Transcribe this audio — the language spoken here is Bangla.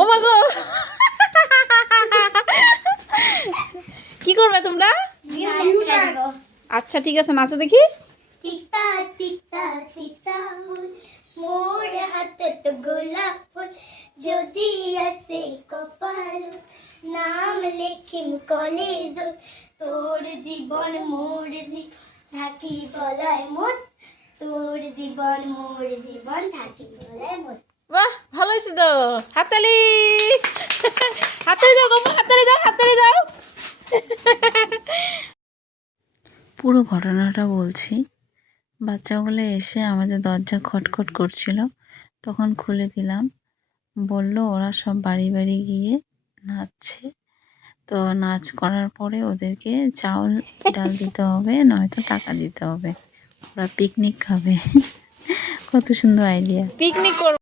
ও মা গো। কি করবে তোমরা? আচ্ছা ঠিক আছে, নাচো দেখি। গোলাপ যদি কপাল নাম থাকি বলায় মত তোর জীবন, মোর জীবন, থাকি বলায় হাততালি! হাততালি দাও গো হাততালি দাও হাততালি দাও! পুরো ঘটনাটা বলছি। বাচ্চাগুলো এসে আমাদের দরজা খটখট করছিল। তখন খুলে দিলাম। বলল ওরা সব বাড়ি বাড়ি গিয়ে নাচছে। তো নাচ করার পরে ওদেরকে চাউল ডাল দিতে হবে নয়তো টাকা দিতে হবে। ওরা পিকনিক খাবে। কত সুন্দর আইডিয়া পিকনিক করব।